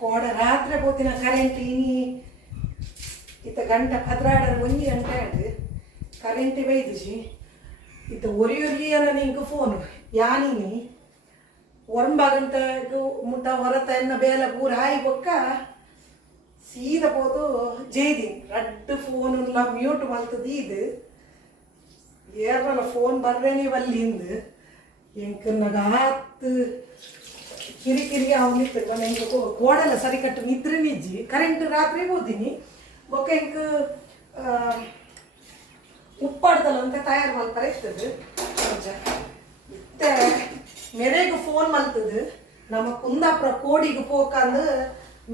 ಕೋಡ ರಾತ್ರಿ ಪೋತಿನ ಕರೆಂಟ್ ಇನಿ ಇತ್ತ ಗಂಟ 1 ಗಂಟೆ ಆಡು ಕರೆಂಟ್ ಬೈದಿಸಿ ಇತ್ತ ಒರಿಯೊರಿಯನ ನಿಂಗೆ ಫೋನು ಯಾನಿನಿ ಒರಂಬಾಗಂಟು ಮುಟ್ಟ ಹೊರತ ಎನ್ನ ಬೇಲ ಪೂರ ಹಾಯಿ ಬೊಕ್ಕ ಸೀದಾ ಪೋದು ಜೈದಿ ರಡ್ಡು ಫೋನುಲ್ಲ ಮ್ಯೂಟ್ ಮಲ್ತದ ಇದು ಏರಲ್ಲ ಫೋನ್ ಬರ್ರೇನಿ ಬಲ್ಲಿಂದು ಎಂಕ ನಗ ಆತು ಕಿರಿಕಿರಿಗೆ ಅವ್ನು ನಿಂತಿರ್ಬ ಹೆಂಗೆ ಕೋಡಲ್ಲ ಸರಿ ಕಟ್ಟು ನಿದ್ರೆ ನಿಜ್ಜಿ ಕರೆಂಟ್ ರಾತ್ರಿ ಹೋದಿನಿ ಬೊಕ್ಕ ಹೆಂಗೆ ಉಪ್ಪಾಡ್ದಲ್ಲ ಅಂತ ತಯಾರು ಮಲ್ಪರ ಇರ್ತದೆ ಮತ್ತೆ ಮೇರೆಗೆ ಫೋನ್ ಮಲ್ತದು ನಮ್ಮ ಕುಂದಾಪುರ ಕೋಡಿಗೆ ಪೋಕಂದು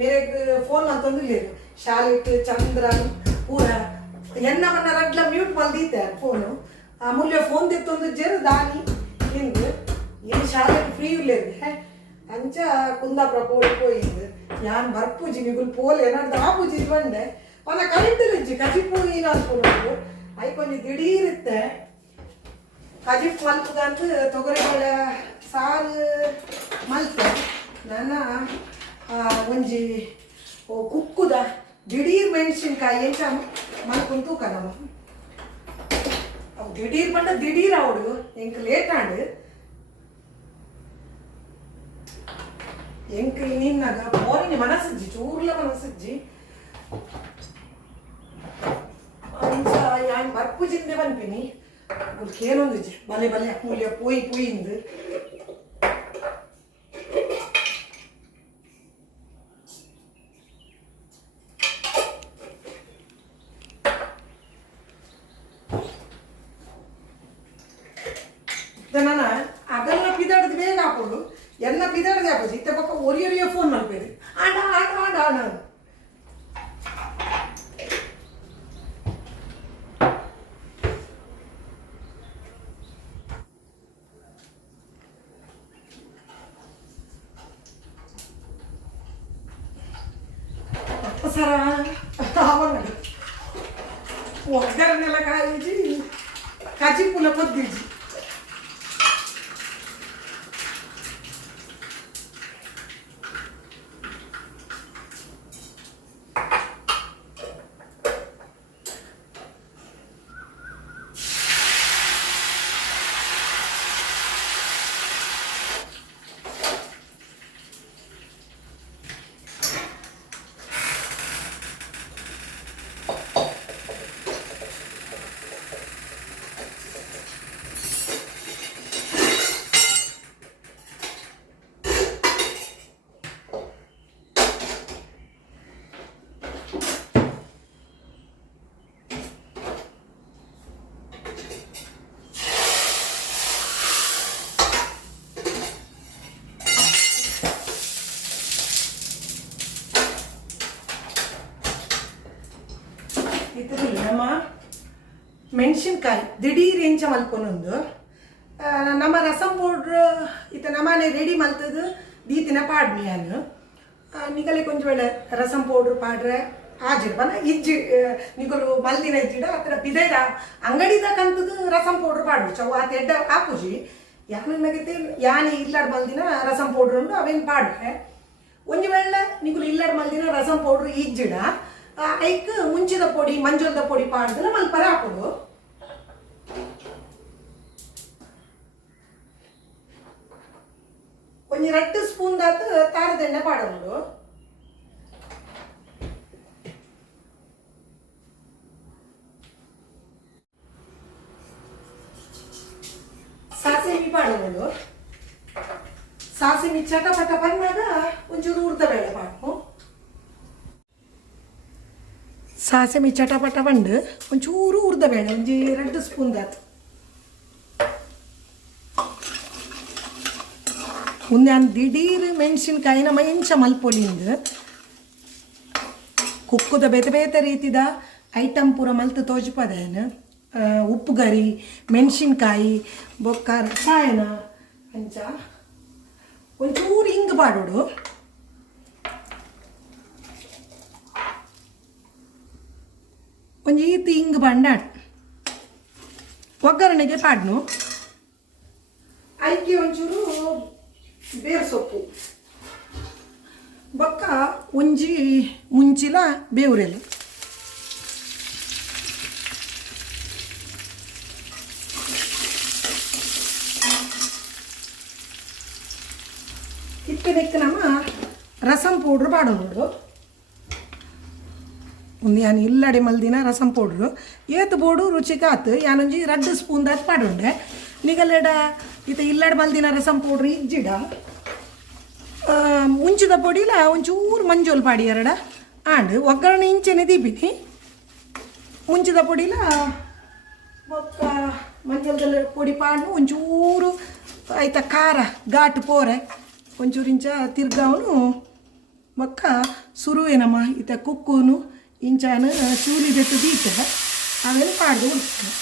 ಮೇರೆಗೆ ಫೋನ್ ಮಲ್ತಂದಿಲ್ಲ ಶಾಲೆಟ್ ಚಂದ್ರನ್ ಪೂರ ಎನ್ನವನ್ನ ರಡ್ಲ ಮ್ಯೂಟ್ ಮಲ್ದಿದ್ದೆ ಫೋನು ಅಮೂಲ್ಯ ಫೋನ್ ತೆತ್ತೊಂದು ಜೇರು ದಾನಿ ಹಿಂದು ಏನು ಶಾಲೆಗೆ ಫ್ರೀ ಇರ್ಲೇದೆ ಅಂಚ ಕುಂದಾಪುರ ಕೋಡಿ ಪೋಯಿಂದು ಯಾನ್ ಬರ್ಪೂಜಿ ನಿಗುಲ್ ಪೋಲ್ ಏನಾಡ್ದು ಆ ಪೂಜಿ ಬಂಡೆ ಅವನ ಕರೆಂಟ್ ಇಜ್ಜಿ ಕಜಿಪು ನೀನು ಅನ್ಕೊಂಡು ಐಕೊಂಡಿ ದಿಢೀರುತ್ತೆ ಕಜಿಪ್ ಮಲ್ಪದಂತ ತೊಗರಿಬೇಳೆ ಸಾರು ಮಲ್ತೆ ನನ್ನ ಒಂಜಿ ಕುಕ್ಕುದ ದಿಢೀರ್ ಮೆಣಸಿನ್ಕಾಯಿ ಎಂಚ ಮಲ್ಕೊಂಡು ತೂಕ ನಮ್ಮ ಅವು ದಿಢೀರ್ ಬಂದ ದಿಢೀರ್ ಅವಡು ಎಂಕ್ ಲೇಟ್ ಆಡು ಎಂಕ್ ನಿನ್ನಾಗ ಮೋರಿನಿ ಮನಸ್ಸಿಜ್ಜಿ ಚೂರ್ಲ ಮನಸ್ಸಿಜ್ಜಿ ಅಂಚ ಯಾನ್ ಬರ್ಪುಜಿಂದೆ ಬಂದಿನಿ ಕೇನೊಂದಿಜ್ಜಿ ಬಲೆ ಬಲೆ ಅಮ್ಮೂಲ್ಯ ಪೋಯಿಂದು ನಾನು ಅದನ್ನ ಪಿದಾಡ್ದು ಬೇಗ ಹಾಕೋದು ಎನ್ನ ಪಿದಾಡ್ದು ಹಾಕೋದು ಇತ್ತ ಪಕ್ಕ ಒರಿಯೊರಿಯ ಫೋನ್ ಮಾಡ್ಬೇಡಿ ಆಡ ಆಡ ಆಡ ಆಡ ಸರ ಅವನ ಒಗ್ಗರನ್ನೆಲ್ಲ ಕಾಯಿಜಿ ಕಜಿ ಪುಲ ಕೊದ್ದಿಜಿ ನಮ್ಮ ಮೆಣಸಿನ್ಕಾಯಿ ದಿಢೀರ್ ಎಂಚ ಮಲ್ಪೊಂದು ನಮ್ಮ ರಸಂ ಪೌಡ್ರ್ ಇತ್ತ ನಮ್ಮನೆ ರೆಡಿ ಮಲ್ತದು ದೀತಿನ ಪಾಡ್ನಿ ನಾನು ನಿಗಲೆ ಕೊಂಚ ವೇಳೆ ರಸಂ ಪೌಡ್ರ್ ಪಾಡ್ರೆ ಆಜಿರ್ಬನ ಇಜ್ಜಿ ನಿಗಲು ಮಲ್ದಿನ ಇಜ್ಜಿಡ ಹತ್ರ ಬಿದೈಡ ಅಂಗಡಿದ ಕಂತದು ರಸಂ ಪೌಡ್ರ್ ಪಾಡ್ರು ಚವ ಆತ ಎಡ್ಡ ಹಾಪುಜಿ ಯಾನು ನಗತೆ ಯಾನಿ ಇಲ್ಲಾಡ್ ಮಲ್ದಿನ ರಸಂ ಪೌಡ್ರ್ ಉಂಡು ಅವೇನು ಪಾಡ್ರೆ ಒಂಜಿ ವೇಳೆ ನಿಗಲು ಇಲ್ಲಾಡ್ ಮಲ್ದಿನ ರಸಂ ಪೌಡ್ರ್ ಇಜ್ಜಿಡ ಐಕ್ ಮುಂಚಿದ ಪೊಡಿ ಮಂಜುಳದ ಪೊಡಿ ಪಾಡ್ದಲ್ಲ ಮಲ್ಪರ ಹಾಕೋದು ಒಂಜಿ 2 ಸ್ಪೂನ್ ದಾತ ತಾರದ ಎಣ್ಣೆ ಪಾಡೋದು ಸಾಸಿಮಿ ಪಾಡೋದು ಸಾಸಿಮಿ ಚಟಪಟ ಬಂದಾಗ ಒಂಚೂರು ಉರ್ದ ಬೇಳೆ ಪಾಡು ಸಾಸಿಮಿ ಚಟಪಟ ಬಂದು ಒಂಚೂರು ಉರ್ದ ಬೇಳೆ ಒಂಜಿ 2 ಸ್ಪೂನ್ ದಾತು ಮುಂದೆ ದಿಢೀರ್ ಮೆಣಸಿನ್ಕಾಯಿನ ಎಂಚ ಮಲ್ಪೊಲಿಂದು ಕುಕ್ಕುದ ಬೇತೆ ಬೇತೆ ರೀತಿದ ಐಟಮ್ ಪೂರ ಮಲ್ತು ತೋಜ್ಪದೇನು ಉಪ್ಪು ಗರಿ ಮೆಣಸಿನ್ಕಾಯಿ ಬೊಕ್ಕ ರಸಾಯನ ಅಂಚ ಒಂಚೂರು ಹಿಂಗೆ ಪಾಡೋಡು ಒಂಜಿ ಈತಿ ಹಿಂಗೆ ಬಂಡಾಡ್ ಒಗ್ಗರಣೆಗೆ ಪಾಡ್ನು ಐಕಿ ಒಂಚೂರು ಬೇರೆ ಸೊಪ್ಪು ಬೊಕ್ಕ ಒಂಜಿ ಮುಂಚಿಲ ಬೇವ್ರೆಲೆ ಇಪ್ಪದಕ್ಕೆ ನಮ್ಮ ರಸಂ ಪೌಡ್ರ್ ಪಾಡೋಡು ಒಂದು ಯಾನು ಇಲ್ಲಡೆ ಮಲ್ದಿನ ರಸಂ ಪೌಡ್ರು ಏತು ಬೋಡು ರುಚಿಗಾತು ಯಾನೊಂಜಿ 2 ಸ್ಪೂನ್ ದಾತ್ ಪಾಡೋಂಡೆ ನಿಗಲೆಡ ಈತ ಇಲ್ಲಡೆ ಮಲ್ದಿನ ರಸಂ ಪೌಡ್ರ್ ಇಜ್ಜಿಡ ಮುಂಚಿದ ಪೊಡಿಲ ಒಂಚೂರು ಮಂಜೋಲ್ ಪಾಡಿ ಎರಡ ಆಂಡ್ ಒಗ್ಗರಣೆ ಇಂಚೆನೆ ದೀಪಿನಿ ಮುಂಚಿದ ಪೊಡಿಲ ಒಕ್ಕ ಮಂಜಲ್ದಲ್ಲಿ ಪೊಡಿ ಪಾಡು ಒಂಚೂರು ಆಯ್ತ ಖಾರ ಘಾಟು ಪೋರೆ ಒಂಚೂರು ಇಂಚ ತಿರ್ಗಾವನು ಒಕ್ಕ ಸುರುವೇನಮ್ಮ ಈತ ಕುಕ್ಕೂನು ಇಂಚಾನ ಚೂರಿ ಬೆತ್ತು ದೀತ ಅವೆಲ್ಲ ಪಾಡ್ದು ಉಳಿಸ್ತೀನಿ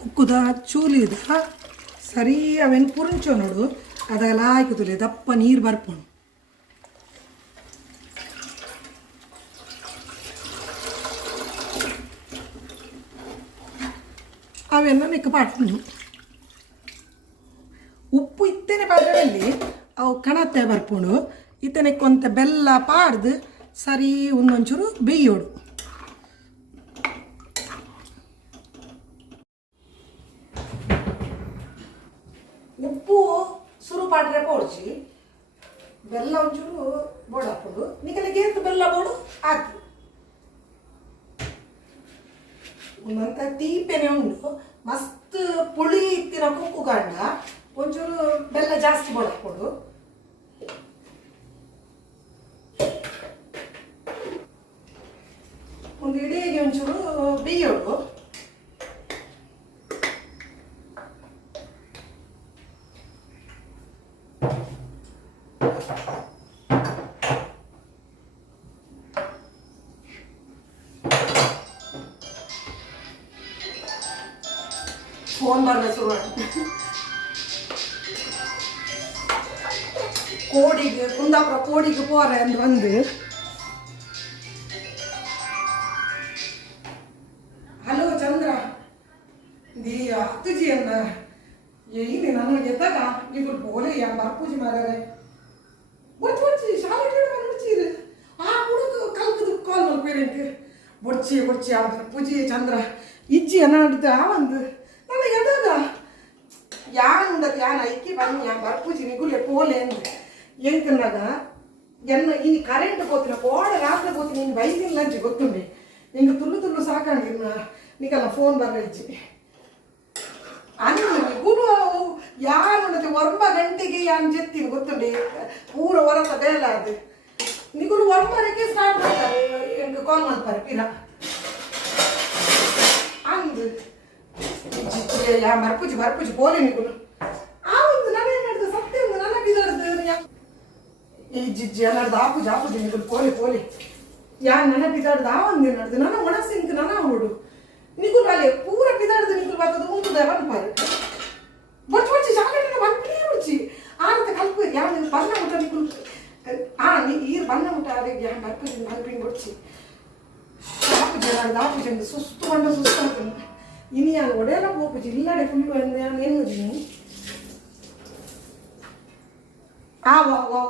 ಕುಕ್ಕುದ ಚೂಲಿದ ಸರಿ ಅವೇನು ಪುರುಂಚೋ ನೋಡು ಅದೆಲ್ಲ ಹಾಕುತ್ತಲೆ ದಪ್ಪ ನೀರು ಬರ್ಪುಣು ಅವೆಲ್ಲ ನೆಕ್ಕ ಪಾಡ್ತೀನಿ ಉಪ್ಪು ಇತ್ತೇನೆ ಪಾತ್ರೆಯಲ್ಲಿ ಅವು ಕಣತ್ತೆ ಬರ್ಪುಂಡು ಇತ್ತನೆ ಕೊಂತ ಬೆಲ್ಲ ಪಾಡ್ದು ಸರಿ ಒಂದೊಂಚೂರು ಬೇಯೋಡು ಉಪ್ಪು ಸುರು ಪಾಡ್ರೆ ಪೋಡ್ಚಿ ಬೆಲ್ಲ ಒಂಚೂರು ಬೋಡಾಪುಡು ನಿಗಲಿಗೆ ಎಂತ ಬೆಲ್ಲ ಬೋಡು ಹಾಕು ಒಂದಂತ ತೀಪೆನೆ ಉಂಡು ಮಸ್ತ್ ಪುಳಿ ಇತ್ತಿನ ಕುಕ್ಕು ಗಂಡ ಒಂಚೂರು ಬೆಲ್ಲ ಜಾಸ್ತಿ ಬೋಡಾಪುಡು ಒಂದು ಇಡಿಗೆ ಒಂಚೂರು ಬೇಯೋಡು ಫೋನ್ ಬರಲ್ಲ ಶುರು ಕೋಡಿಗೆ ಕುಂದಾಪುರ ಕೋಡಿಗೆ ಪೋರೆ ಅಂತ ಬಂದು ಹಲೋ ಚಂದ್ರ ದಿ ಅತ್ತಜಿ ಅಂದ ಏನಿ ನನಗೆ ಎದ್ದಾಗ ಇವ್ರು ಬೋಲೆ ಯಾ ಬರ್ಪೂಜಿ ಮಾರಾರೆ ಬೊಚ್ಚಿ ಶಾಲೆ ಬಂದ್ಬಿಡ್ಚೀರಿ ಆ ಹುಡುಗ ಕಲ್ಕದು ಕಾಲ್ ಮಲ್ಪೇರಂತೆ ಬೊಚ್ಚಿ ಆ ಬರ್ಪೂಜಿ ಚಂದ್ರ ಇಜ್ಜಿ ಅನ್ನ ಆ ಒಂದು ನನಗೆ ಎದಾಗ ಯಾನುಂಡದು ಯಾನು ಐಕಿ ಬನ್ನಿ ಯಾ ಬರ್ಪೂಜಿ ನಿಗುಲೆ ಪೋಲೆ ಅಂದ್ರೆ ಎಂಕನ್ನಾಗ ಎನ್ನ ಈ ಕರೆಂಟ್ పోతున్న కోడ రాత్రి పోతే నేను బయటికి లంచ్ ಗೊತ್ತುಂಡೆ ನಿಂಗೆ ತುಳ್ಳು ಸಾಕಾಗಿರ್ನ ನೀಕಲ್ಲ ಫೋನ್ ಬರಜ್ಜಿ ಅನ್ನ ಗುರು ಯಾನುಂಡದು 9 ಗಂಟೆಗೆ ಯಾನ್ ಜೆತ್ತೀನಿ ಗೊತ್ತುಂಡೆ ಪೂರ ಹೊರತ ಬೇಲ ಅದು ನಿಗುಲು 9 ಸ್ಟಾರ್ಟ್ ಮಾಡ್ತಾರೆ ಎಂಕ ಕಾಲ್ ಮಾಡ್ತಾರೆ ಪಿರ ಅಂದು ಯಾ ಬರ್ಪೂಜಿ ಪೋಲೆ ನಿಗುಲು ಆ ಒಂದು ನಾನು ಏನು ಮಾಡಿದೆ ಸತ್ಯ ಒಂದು ನನ್ನ ಬಿದ್ದಾಡ್ದು ಈ ಜಿಜ್ಜಿ ಅನ್ನಡ್ದು ಆಪುಜಿ ನಿಗುಲು ಪೋಲೆ ಯಾ ನನ್ನ ಬಿದ್ದಾಡ್ದು ಆ ಒಂದು ನಡ್ದು ನನ್ನ ಒಣಸಿ ಇಂಕ ನನ್ನ ಹುಡು ನಿಗುಲು ಅಲ್ಲಿ ಪೂರ ಬಿದ್ದಾಡ್ದು ನಿಗುಲು ಬರ್ತದ ಉಂಟುದ ಬನ್ಪಾರು ಬೊಚ್ಚಿ ಚಾಕಟಿನ ಬನ್ಪೇ ಬುಡ್ಚಿ ಆನಂತ ಕಲ್ಪು ಯಾ ಬಣ್ಣ ಮುಟ್ಟ ನಿಗುಲು ಈರು ಬಣ್ಣ ಮುಟ್ಟ ಅದಕ್ಕೆ ಯಾ ಬರ್ಪೂಜಿ ಬನ್ಪಿಂಗ್ ಬುಡ್ಚಿ ಆಪುಜಿ ಅಂದು ಸುಸ್ತು ಆಗ್ತಾನೆ ಇನಿ ಯಾನು ಒಡೆಯಲ್ಲ ಹೋಗ್ಪುಜಿ ಇಲ್ಲಡೆ ಫುಲ್ಲು ನಾನು ಏನು ವಾ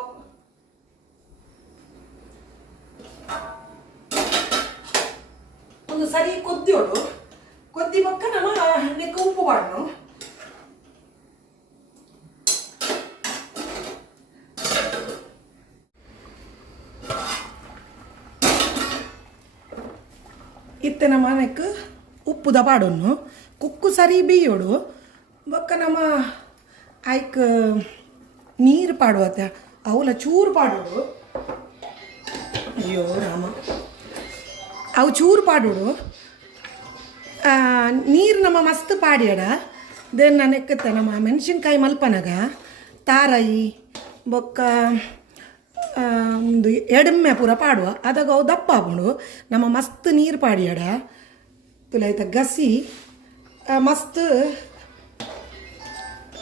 ಒಂದು ಸರಿ ಕೊದ್ದಿ ಪಕ್ಕ ನಮ್ಮ ನೆಕ್ಕ ಉಪ್ಪು ಬಾಡ್ನು ಇತ್ತೆ ನಮ್ಮ ನೆಕ್ಕ ಉಪ್ಪುದ ಪಾಡೋನು ಕುಕ್ಕು ಸರಿ ಬೇಯೋಡು ಬೊಕ್ಕ ನಮ್ಮ ಆಯ್ಕ ನೀರು ಪಾಡುವತ್ತ ಅವಲ ಚೂರು ಪಾಡೋಡು ಅಯ್ಯೋ ರಾಮ ಅವು ಚೂರು ಪಾಡೋಡು ನೀರು ನಮ್ಮ ಮಸ್ತ್ ಪಾಡ್ಯಾಡ ದೆನ್ ನಾನು ಎಕ್ಕತ್ತ ನಮ್ಮ ಮೆಣಸಿನ್ಕಾಯಿ ಮಲ್ಪನಾಗ ತಾರಾಯಿ ಬೊಕ್ಕ ಒಂದು ಎಡಮ್ಮೆ ಪೂರ ಪಾಡುವ ಅದಾಗ ಅವು ದಪ್ಪ ಹಾಕೊಂಡು ನಮ್ಮ ಮಸ್ತ್ ನೀರು ಪಾಡ್ಯಾಡ ತುಲಾಯ್ತ ಗಸಿ ಮಸ್ತ್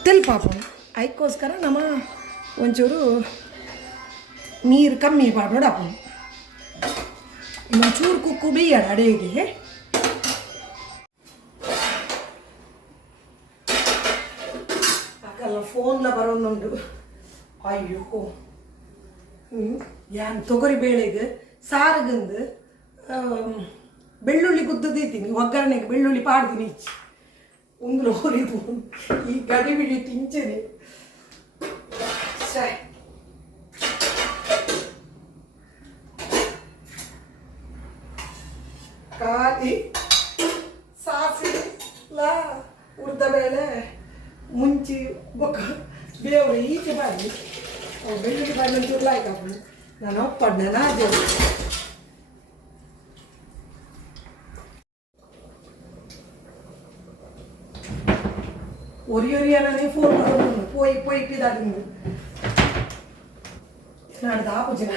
ತೆಲ್ಪಾಪುಂಡು ಅದಕ್ಕೋಸ್ಕರ ನಮ್ಮ ಒಂಚೂರು ನೀರು ಕಮ್ಮಿ ಪಾಡೋಡು ಹಾಕೊಂಡು ಒಂಚೂರು ಕುಕ್ಕು ಬೇಯಡ ಅಡೆಗೆ. ಆಗಲ್ಲ ಫೋನ್ಲ ಬರೋದುಂಟು. ಅಯ್ಯೋ ಯಾನ್ ತೊಗರಿ ಬೇಳೆಗೆ ಸಾರಿಗಂದು ಬೆಳ್ಳುಳ್ಳಿ ಗುದ್ದದಿದ್ದೀನಿ, ಒಗ್ಗರಣೆಗೆ ಬೆಳ್ಳುಳ್ಳಿ ಪಾಡ್ತೀನಿ ಇಚ್ಚಿ ಉಂಗ್ಲು ಹೊರಿದು ಈ ಗಡಿ ಬಿಡಿ ತಿಂಚನೆ ಖಾಲಿ ಸಾಸಿವೆ ಉರ್ದ ಬೇಳೆ ಮುಂಚಿ ಬೊಕ್ಕ ಬೇವ್ರೆ ಈಚೆ ಬಾರಿ ಬೆಳ್ಳುಳ್ಳಿ ಬಾರಿ ಚೂರ್ಲಾಯ್ಕಪ್ಪು ನಾನು ಒಪ್ಪಣ್ಣ ನಾದೇವು ಒರಿಯೊರಿಯನೇ ಫೋನ್ ಮಾಡೋದು ಪೋಯಿ ಪೋಯಿ ಇಟ್ಟಿದ್ದಾಗಿಂದು ನಾನು ದಾಪು ಜನ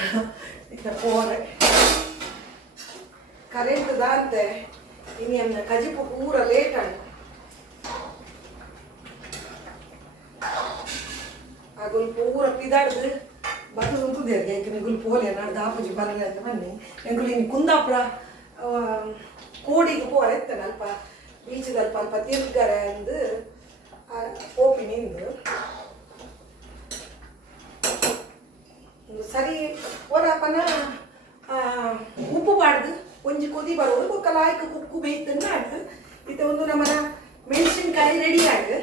ಪೋರೆ ಕರೆಂಟ್ ದಾಂತೆ ಇನ್ನು ಕಜಿಪು ಪೂರ ಲೇಟ್ ಆಯ್ತು. ಆಗುಲ್ ಪೂರ ಪಿದಾಡ್ದು ಬಂದು ಉಂಟುದೇರ್ಗೆ ನಿಗುಲ್ ಪೋಲೆ ನಾನು ದಾಪುಜಿ ಬರಲ್ಲ ಅಂತ ಬನ್ನಿ ಎಂಗುಲು ಇನ್ನು ಕುಂದಾಪುರ ಕೋಡಿಗೆ ಪೋರೆ ಇರ್ತಾನೆ ಅಲ್ಪ ಬೀಚದಲ್ಲಿ ಅಲ್ಪ ತಿರ್ಗರೆ ಅಂದು ಓಪಿನಿಂದು ಸರಿ ಓರಪ್ಪನ ಉಪ್ಪು ಬಾಡ್ದು ಒಂಜಿ ಕೊದಿ ಬರೋದು ಬೊಕ್ಕಲಾಯ್ಕ ಕುಕ್ಕು ಬೇಯ್ತನ್ನ ಆಡು ಇದು ಒಂದು ನಮ್ಮನ ಮೆಣಸಿನ್ಕಾಯಿ ರೆಡಿ ಆಡು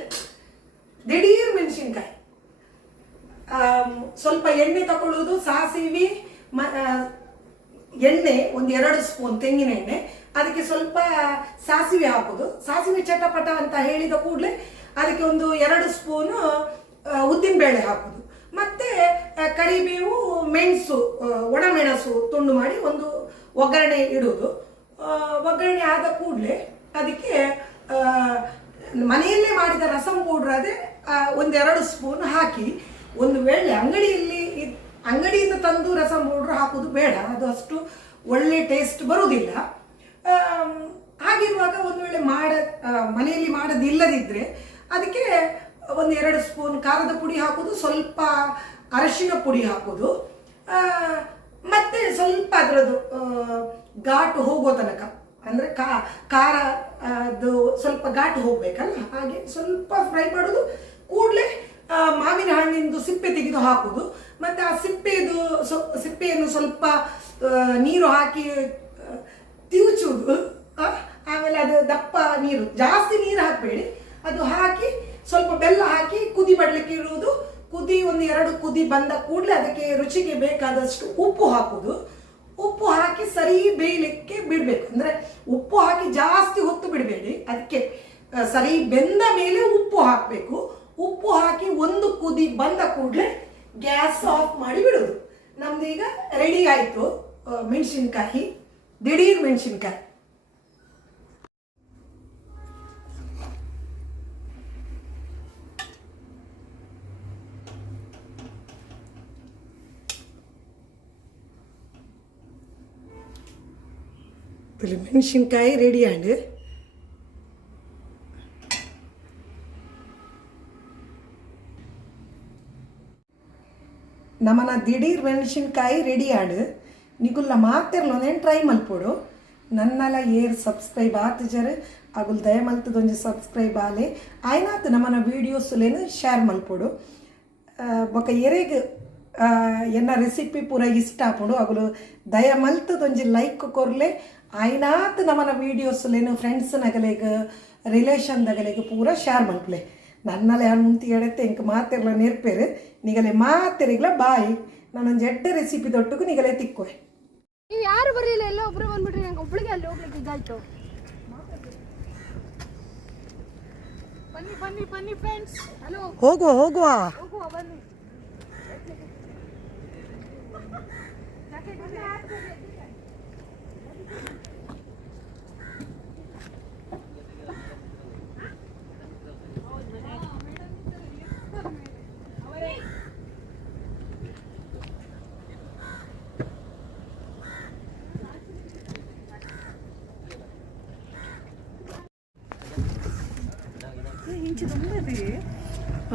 ದಿಢೀರ್ ಮೆಣಸಿನ್ಕಾಯಿ ಸ್ವಲ್ಪ ಎಣ್ಣೆ ತಗೊಳ್ಳೋದು ಸಾಸಿವೆ ಎಣ್ಣೆ ಒಂದು 2 ಸ್ಪೂನ್ ತೆಂಗಿನ ಎಣ್ಣೆ ಅದಕ್ಕೆ ಸ್ವಲ್ಪ ಸಾಸಿವೆ ಹಾಕೋದು. ಸಾಸಿವೆ ಚಟಪಟ ಅಂತ ಹೇಳಿದ ಕೂಡಲೇ ಅದಕ್ಕೆ ಒಂದು 2 ಸ್ಪೂನು ಉದ್ದಿನಬೇಳೆ ಹಾಕೋದು. ಮತ್ತೆ ಕರಿಬೇವು ಮೆಣಸು ಒಣಮೆಣಸು ತುಂಡು ಮಾಡಿ ಒಂದು ಒಗ್ಗರಣೆ ಇಡೋದು. ಒಗ್ಗರಣೆ ಆದ ಕೂಡಲೇ ಅದಕ್ಕೆ ಮನೆಯಲ್ಲೇ ಮಾಡಿದ ರಸಂ ಪೌಡ್ರ್ ಅದೇ ಒಂದು 2 ಸ್ಪೂನ್ ಹಾಕಿ, ಒಂದು ವೇಳೆ ಅಂಗಡಿಯಿಂದ ತಂದು ರಸಂ ಪೌಡ್ರ್ ಹಾಕೋದು ಬೇಡ, ಅದು ಅಷ್ಟು ಒಳ್ಳೆ ಟೇಸ್ಟ್ ಬರುವುದಿಲ್ಲ. ಹಾಗಿರುವಾಗ ಒಂದು ವೇಳೆ ಮನೆಯಲ್ಲಿ ಮಾಡೋದಿಲ್ಲದಿದ್ದರೆ ಅದಕ್ಕೆ ಒಂದು 2 ಸ್ಪೂನ್ ಖಾರದ ಪುಡಿ ಹಾಕೋದು, ಸ್ವಲ್ಪ ಅರಶಿನ ಪುಡಿ ಹಾಕೋದು, ಮತ್ತೆ ಸ್ವಲ್ಪ ಅದರದ್ದು ಘಾಟು ಹೋಗೋ ತನಕ, ಅಂದರೆ ಖಾರ ಅದು ಸ್ವಲ್ಪ ಘಾಟು ಹೋಗ್ಬೇಕಲ್ಲ, ಹಾಗೆ ಸ್ವಲ್ಪ ಫ್ರೈ ಮಾಡೋದು. ಕೂಡಲೇ ಮಾವಿನ ಹಣ್ಣಿಂದು ಸಿಪ್ಪೆ ತೆಗೆದು ಹಾಕೋದು. ಮತ್ತು ಆ ಸಿಪ್ಪೆಯನ್ನು ಸ್ವಲ್ಪ ನೀರು ಹಾಕಿ ತಿವುಚುವುದು. ಆಮೇಲೆ ಅದು ದಪ್ಪ ನೀರು, ಜಾಸ್ತಿ ನೀರು ಹಾಕಬೇಡಿ, ಅದು ಹಾಕಿ ಸ್ವಲ್ಪ ಬೆಲ್ಲ ಹಾಕಿ ಕುದಿ ಬಡಲಿಕ್ಕೆ ಇಡುವುದು. ಕುದಿ ಒಂದು 2 ಕುದಿ ಬಂದ ಕೂಡಲೇ ಅದಕ್ಕೆ ರುಚಿಗೆ ಬೇಕಾದಷ್ಟು ಉಪ್ಪು ಹಾಕೋದು. ಉಪ್ಪು ಹಾಕಿ ಸರಿ ಬೇಯಲಿಕ್ಕೆ ಬಿಡಬೇಕು. ಅಂದರೆ ಉಪ್ಪು ಹಾಕಿ ಜಾಸ್ತಿ ಹೊತ್ತು ಬಿಡಬೇಡಿ, ಅದಕ್ಕೆ ಸರಿ ಬೆಂದ ಮೇಲೆ ಉಪ್ಪು ಹಾಕಬೇಕು. ಉಪ್ಪು ಹಾಕಿ 1 ಕುದಿ ಬಂದ ಕೂಡಲೇ ಗ್ಯಾಸ್ ಆಫ್ ಮಾಡಿ ಬಿಡೋದು. ನಮ್ದು ಈಗ ರೆಡಿ ಆಯಿತು ಮೆಣಸಿನ್ಕಾಯಿ, ದಿಢೀರ್ ಮೆಣಸಿನ್ಕಾಯಿ. ಮೆಣಸಿನ್ಕಾಯಿ ರೆಡಿ ಆಂಡು ನಮ್ಮನ ದಿಢೀರ್ ಮೆಣಸಿನ್ಕಾಯಿ ರೆಡಿ ಆಡು ನಿಗುಲ್ಲ ಮಾತಿರ್ಲೊಂದೇನು ಟ್ರೈ ಮಲ್ಪೋಡು. ನನ್ನಲ್ಲ ಏರ್ ಸಬ್ಸ್ಕ್ರೈಬ್ ಆತು ಜರ ಅಗುಲ್ ದಯ ಮಲ್ತದೊಂದು ಸಬ್ಸ್ಕ್ರೈಬ್ ಆಲೆ ಆಯ್ನಾತು ನಮ್ಮನ ವೀಡಿಯೋಸ್ಲೇನು ಶೇರ್ ಮಲ್ಪೋಡು. ಬೊಕ್ಕ ಎರೆಗೆ ಎನ್ನ ರೆಸಿಪಿ ಪೂರ ಇಷ್ಟ ಆಪುಂಡು ಅಗುಲು ದಯ ಮಲ್ತದೊಂಜಿ ಲೈಕ್ ಕೊರ್ಲೆ ಆಯ್ನಾತು ನಮ್ಮನ ವೀಡಿಯೋಸ್ಲೇನು ಫ್ರೆಂಡ್ಸ್ ನಗಲೆಗೆ ರಿಲೇಷನ್ ದಗಲೆಗೆ ಪೂರ ಶೇರ್ ಮಲ್ಪಲೆ. ನನ್ನಲೆ ಹಣ್ಣು ಮುಂತಿ ಎಡತ್ತೆ ಇಂಕ ಮಾತಿರ್ಲ ನೆರ್ಪೇರು ನಿಗಲೆ ಮಾತಿರಿಗ್ಲ ಬಾಯಿ ನಾನೊಂದು 2 ರೆಸಿಪಿ ತೊಟ್ಟುಕು ನಿಗಲೆ ತಿಕ್ಕೋಯ್. ನೀವು ಯಾರು ಬರಲಿಲ್ಲ, ಎಲ್ಲ ಒಬ್ರು ಬಂದ್ಬಿಟ್ರಿ, ನಂಗೆ ಒಬ್ಳಿಗೆ ಅಲ್ಲಿ ಹೋಗ್ಲಿಕ್ಕೆ ಇದಾಯ್ತು. ಬನ್ನಿ ಬನ್ನಿ ಬನ್ನಿ ಫ್ರೆಂಡ್ಸ್, ಹಲೋ ಹೋಗುವ ಹೋಗುವ ಹೋಗುವ ಬನ್ನಿ.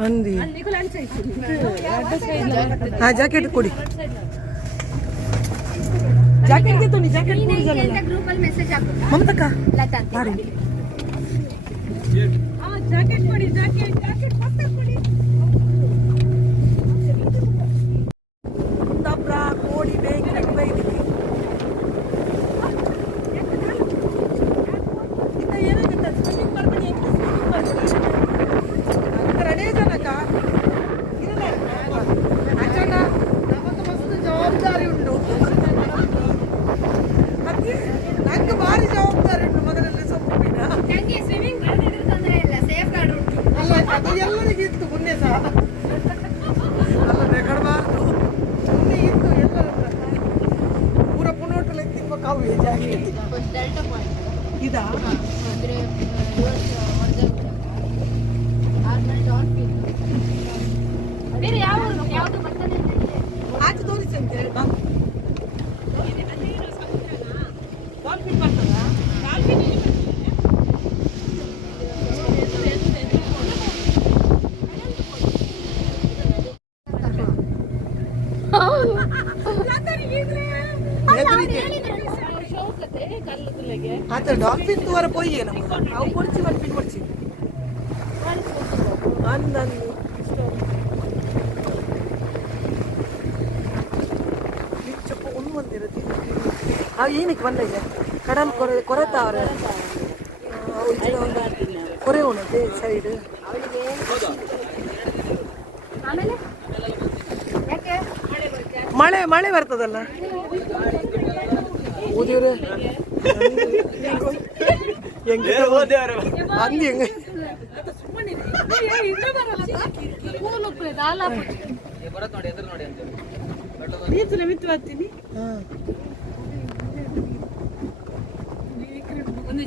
ಅಂದಿ ಆ ಜಾಕೆಟ್ ಕೊಡಿ. ಜಾಕೆಟ್ ಗೆತ್ತೋನಿ ಜಾಕೆಟ್ ಕೂಡಿಸಲ್ಲ ಗ್ರೂಪ್ ಅಲ್ಲಿ ಮೆಸೇಜ್ ಹಾಕು ಮಮತಕ್ಕ ಲತಾ ಅಂತ. ಮಾಡಿ ಜಾಕೆಟ್ ಕೊಡಿ ಜಾಕೆಟ್ ಜಾಕೆಟ್ ಫಸ್ಟ್ ಕೊಡಿ. ಕುಂದಾಪುರ ಕೋಡಿ ಬೇಗ ಬೈದಿದೆ ರೆಡಿ ಜನಕ ನಮಗೆ ಮಸ್ತ್ ಜವಾಬ್ದಾರಿ ಉಂಟು ಮತ್ತೆ ನಂಗೆ ಭಾರಿ ಜವಾಬ್ದಾರಿ ಉಂಟು ಮಗನಲ್ಲಿ ಸೊಪ್ಪಿನ ನಂಗೆ ಸ್ವಿಮ್ಮಿಂಗ್ ಮಾಡಿದ್ರೆ ತೊಂದರೆ ಇಲ್ಲ, ಸೇಫ್ ಗಾರ್ಡ್ ಉಂಟು. ಅಲ್ಲ ಅದು ಎಲ್ಲರಿಗೂ ಇತ್ತು ಮೊನ್ನೆ ಸಹ ಅಲ್ಲ ನೆಗಡಬಾರ್ದು ಮೊನ್ನೆ ಇತ್ತು ಎಲ್ಲರ ಪೂರ ಪುನೋಟಲ್ಲಿ ಎತ್ತಿಂಬ ಕಾವು ಜಾಕೆಟ್ ಡೆಲ್ಟಾ ಪಾಯಿಂಟ್ ಇದಾ ಅಂದ್ರೆ ಆದ್ಮೇಲೆ ಡಾಲ್ಫಿನ್ ಬೇರೆ ಯಾವುದು ಬರ್ತಾನೆ ಇಲ್ಲ ಇಲ್ಲಿ. ಆಚೆ ತೋರಿಸಿ ಅಂತ ಹೇಳಿ ಡಾಲ್ಫಿನ್ ಬರ್ತದಾ आता डॉल्फिन तुम्हारा पोई है ना आओ ಕೊಡ್ಚಿ ಒಂದು ಕೊಡ್ಚಿ ಅಂದಂದು ಚಪ್ಪ ಒಂದು ಬಂದಿರುತ್ತೆ ಆ ಏನಕ್ಕೆ ಬಂದಿದೆ ಕಡಲ್ ಕೊರತಾವ್ರೆ ಕೊರೆ ಉಣತೆ ಸೈಡ್ ಆಮೇಲೆ ಯಾಕೆ ಮಳೆ ಮಳೆ ಬರ್ತದಲ್ಲ ಓದಿವ್ರೆ ಹೆಂಗೆ ಅಂದಿ ಹೆಂಗೆ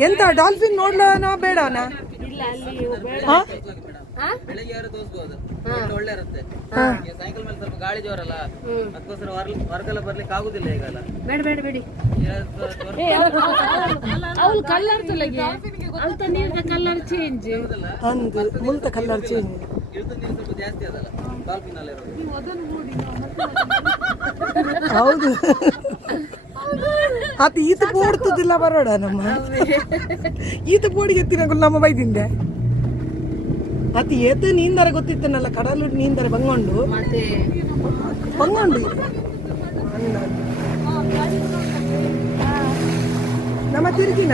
ಎಂತ ಡಾಲ್ಫಿನ್ ನೋಡ್ಲನಾ ಬೇಡನಾ ಬೆಳಗ್ಗೆ ಯಾರು ತೋರಿಸಬಹುದು ಒಳ್ಳೆ ಇರುತ್ತೆ ಸೈಕಲ್ ಮೇಲೆ ಸ್ವಲ್ಪ ಗಾಳಿ ಜೋರಲ್ಲ ಅದಕ್ಕೋಸ್ಕರ ಹೊರಗೆಲ್ಲ ಬರ್ಲಿಕ್ಕೆ ಆಗುದಿಲ್ಲ ಈಗಲ್ಲ ಬೇಡ ಬೇಡ ಬೇಡಿ ಅವ್ಳು ಕಲರ್ ಅಲ್ತ ನೀರ್ದ ಕಲರ್ ಚೇಂಜ್ ಅಂದು ಮುಲ್ತ ಕಲರ್ ಚೇಂಜ್ ಇಳಿದ ನೀರು ಸ್ವಲ್ಪ ಜಾಸ್ತಿ ಅದಲ್ಲ ಡಾಲ್ಫಿನ್ ಅಲ್ಲ ಹೌದು ಅದು ಈತ ಪೋಡ್ತದಿಲ್ಲ ಬರೋಡ ನಮ್ಮ ಈತ ಪೋಡಿಗೆ ಎತ್ತಿನ ನಮ್ಮ ಬೈದಿಂದೆ ಅದು ಏತ ನೀಂದರ ಗೊತ್ತಿತ್ತನಲ್ಲ ಕಡಲು ನೀಂದರ ಬಂಗೊಂಡು ಮತ್ತೆ ಬಂಗೊಂಡು ನಮ್ಮ ತಿರುಗಿನ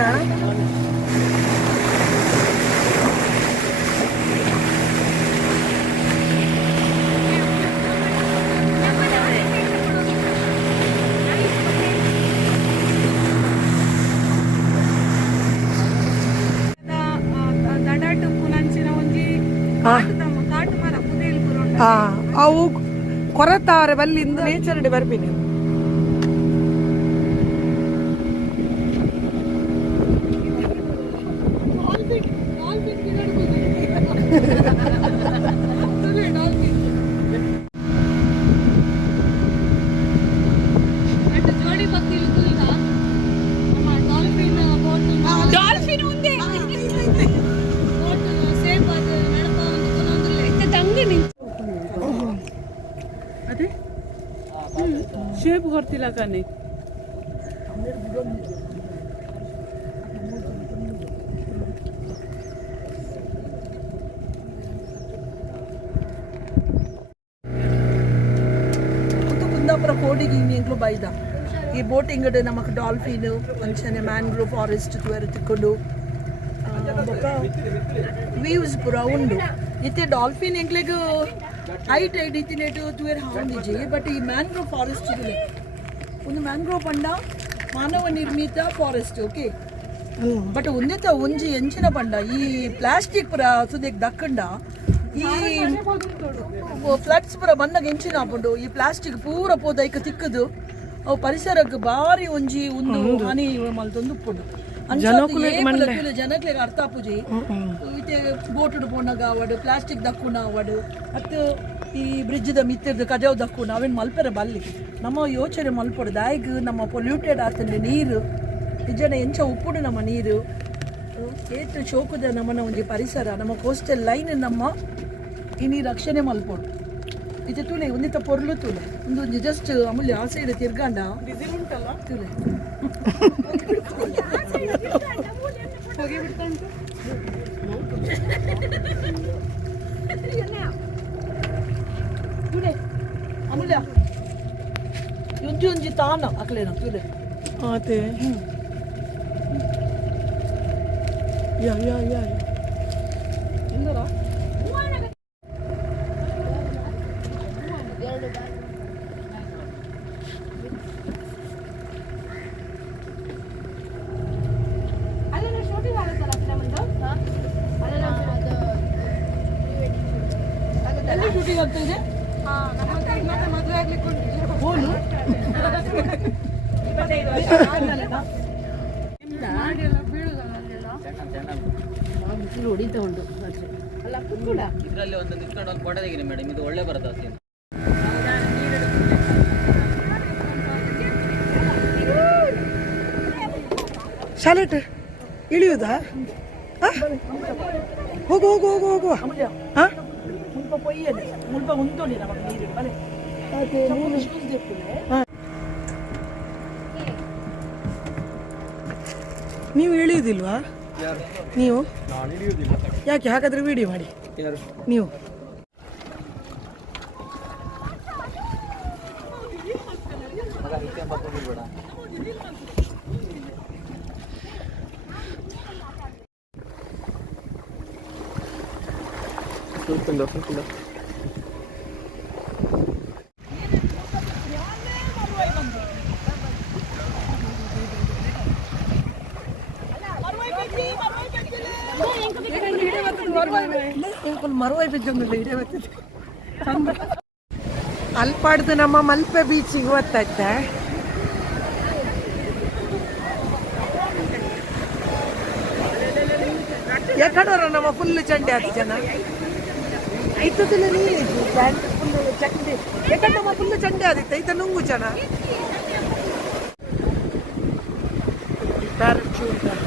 ಅವು ಕೊರತಾವ್ರೆ ಬಲ್ಲಿಂದ ನೇಚರ್ ಡೆ ಬರ್ತೀನಿ ಡಾಲ್ಫಿನ್ ఉంది సేఫ్ అది నడపాలి ತಂಗಿ ಅದೇ ಶೇಪ್ ಗೊತ್ತಿಲ್ಲ ಕಣೆ ಕುಂದಾಪುರ ಕೋಡಿಗೆ ಇಂಗ್ಲೂ ಬೈದ ಈ ಬೋಟಿಂಗ್ ನಮಕ್ ಡಾಲ್ಫಿನ್ ಅಂಚನೆ ಮ್ಯಾಂಗ್ರೋವ್ ಫಾರೆಸ್ಟ್ ತುವರೆ ತಿಕ್ಕೊಂಡು ವ್ಯೂಸ್ ಪುರ ಉಂಡು ಇತ್ತೆ ಡಾಲ್ಫಿನ್ ಎಂಗ್ಲೆಗ್ ಹೈಟ್ ಇತ್ತಿನೇಟು ತುವೇರ್ ಹಾಂದಿಜಿ ಬಟ್ ಈ ಮ್ಯಾಂಗ್ರೋವ್ ಫಾರೆಸ್ಟ್ ಒಂದು ಮ್ಯಾಂಗ್ರೋವ್ ಪಂಡ ಮಾನವ ನಿರ್ಮಿತ ಫಾರೆಸ್ಟ್ ಓಕೆ ಬಟ್ ಒಂದೇತ ಒಂಜಿ ಎಂಚಿನ ಪಂಡ ಈ ಪ್ಲಾಸ್ಟಿಕ್ ಪುರ ಸುದೆಗ್ ದಕ್ಕಂಡ ಈ ಫ್ಲಡ್ಸ್ ಪುರ ಬಂದಾಗ ಎಂಚಿನ ಹಾಪುಂಡು ಈ ಪ್ಲಾಸ್ಟಿಕ್ ಪೂರ ಪೋದೈಕ ತಿಕ್ಕದು ಅವು ಪರಿಸರಕ್ಕೆ ಬಾರಿ ಒಂಜಿ ಒಂದು ಹಾನಿ ಮಲ್ತೊಂದು ಉಪ್ಪುಂಡು ಜನಕ್ಲೆಗ್ ಅರ್ಥ ಆಪುಜಿ ಇತ್ತೆ ಬೋಟುಡು ಪೋನಾಗ ಅವಡು ಪ್ಲಾಸ್ಟಿಕ್ ದಕ್ಕುನ ಅವಡು ಅತ್ತು ಈ ಬ್ರಿಡ್ಜ್ದ ಮಿತ್ತಿರ್ದು ಕಜಾವ್ ದಕ್ಕುನ ಅವೇನು ಮಲ್ಪೆರ ಬಲ್ಲಿ ನಮ್ಮ ಯೋಚನೆ ಮಲ್ಪಡು ದಾಯಿಗ್ ನಮ್ಮ ಪೊಲ್ಯೂಟೆಡ್ ಆತಂದೆ ನೀರು ನಿಜನ ಎಂಚ ಉಪ್ಪುಡು ನಮ್ಮ ನೀರು ಏತು ಶೋಕದ ನಮ್ಮನ ಒಂಜಿ ಪರಿಸರ ನಮ್ಮ ಕೋಸ್ಟಲ್ ಲೈನ್ ನಮ್ಮ ಇನಿ ರಕ್ಷಣೆ ಮಲ್ಪಡು ಇದು ತುಲೆ ಒಂದಿತ್ತ ಪೊರ್ಲು ತುಲೆ ಒಂದು ಜಸ್ಟ್ ಅಮೂಲ್ಯ ಆ ಸೈಡ್ ತಿರ್ಗಂಡ ಬಿಸಿಲು ಉಂಟಲ್ಲ ತುಲೆ ಹೊಗೆ ಬಿಡ್ತಾ ಉಂಟು ತುಲೆ ಅಮೂಲ್ಯ ಒಂಜಿ ಒಂಜಿ ತಾನ ಅಕ್ಲೇನ ತುಲೆ ಅದೇ ಯಾ ಯಾ ಯಾ ಇಂದರ ಅಲ್ಲೆಲ್ಲ ಶೂಟಿಂಗ್ ಆಗುತ್ತಲ್ಲ ಫಿಲಮ್ದು ಅಲ್ಲೆಲ್ಲ ಎಲ್ಲಿ ಶೂಟಿಂಗ್ ಆಗ್ತಿದೆ ಮತ್ತೆ ಮದುವೆ ಆಗ್ಲಿಕ್ಕೆ ಉಂಟು ಬೋಲು ಗಾಡಿಯೆಲ್ಲ ಬೀಳುದಲ್ಲ ಅಲ್ಲೆಲ್ಲ ಹೊಡಿತಾ ಉಂಟು ಅಲ್ಲ ಕುತ್ಕೊಳ ಇದರಲ್ಲಿ ಒಂದು ನಿಂತ್ಕೊಂಡು ಒಂದು ಫೋಟೋ ತೆಗೀರಿ ಮೇಡಮ್ ಇದು ಒಳ್ಳೆ ಬರುತ್ತೆ ಆ ಸೀನ್ ಶಾಲೆಟ್ ಇಳಿಯುವುದಾ ಹೋಗು ಹೋಗು ಹೋಗು ಹೋಗುವ ಹಾ ಮುಲ್ಪ ಪೊಯ್ಯಲೆ ಮುಲ್ಪ ಉಂಟೋಳಿ ನಮಗೆ ನೀರು ಬಲೆ ಶೂಸ್ ತೆಪ್ಪುಲೆ ನೀವು ಇಳಿಯುವುದಿಲ್ವಾ ನೀವು ಯಾಕೆ ಹಾಗಾದ್ರೆ ವಿಡಿಯೋ ಮಾಡಿ ನೀವು ಅಲ್ಪಾಡ್ದು ನಮ್ಮ ಮಲ್ಪೆ ಬೀಚಿಗೆ ಹೋಗ್ತೈತೆ ಯಾಕಂದ್ರೆ ನಮ್ಮ ಫುಲ್ ಚಂಡೆ ಆದ ಜನ ಐತದಿಲ್ಲ ನೀರು ಫುಲ್ ಚಂಡೆ ಯಾಕಂದ್ರೆ ನಮ್ಮ ಫುಲ್ ಚಂಡೆ ಆದಿತ್ತು ಐತ ನುಂಗು ಜನ ಪ್ಯಾರಚೂಟ್